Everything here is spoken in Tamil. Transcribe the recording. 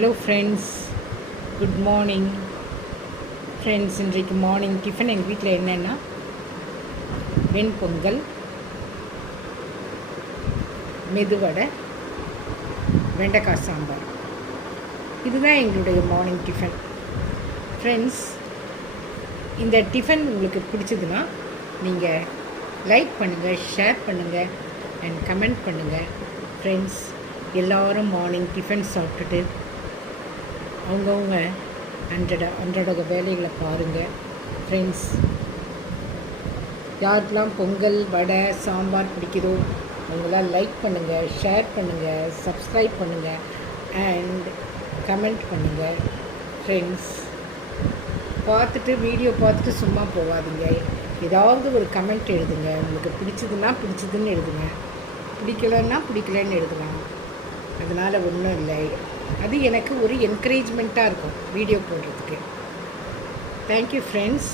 Hello friends, good morning friends. இன்றைக்கு மார்னிங் டிஃபன் எங்கள் வீட்டில் என்னென்னா வெண்பொங்கல், மெதுவடை, வெண்டைக்காய் சாம்பார். இதுதான் எங்களுடைய மார்னிங் டிஃபன். ஃப்ரெண்ட்ஸ், இந்த டிஃபன் உங்களுக்கு பிடிச்சதுன்னா நீங்கள் லைக் பண்ணுங்கள், ஷேர் பண்ணுங்கள் அண்ட் கமெண்ட் பண்ணுங்கள். ஃப்ரெண்ட்ஸ், எல்லோரும் மார்னிங் டிஃபன் சாப்பிட்டுட்டு அவங்கவுங்க அன்றாட வேலைகளை பாருங்கள். ஃப்ரெண்ட்ஸ், யாருக்கெல்லாம் பொங்கல், வடை, சாம்பார் பிடிக்குதோ அவங்களாம் லைக் பண்ணுங்கள், ஷேர் பண்ணுங்கள், சப்ஸ்கிரைப் பண்ணுங்கள் அண்ட் கமெண்ட் பண்ணுங்கள். ஃப்ரெண்ட்ஸ், வீடியோ பார்த்துட்டு சும்மா போகாதீங்க. ஏதாவது ஒரு கமெண்ட் எழுதுங்க. உங்களுக்கு பிடிச்சதுன்னா பிடிச்சதுன்னு எழுதுங்க, பிடிக்கலன்னா பிடிக்கலன்னு எழுதலாம். அதனால் ஒன்றும் இல்லை, அது எனக்கு ஒரு என்கரேஜ்மெண்ட்டாக இருக்கும் வீடியோ போடுறதுக்கு. Thank you friends.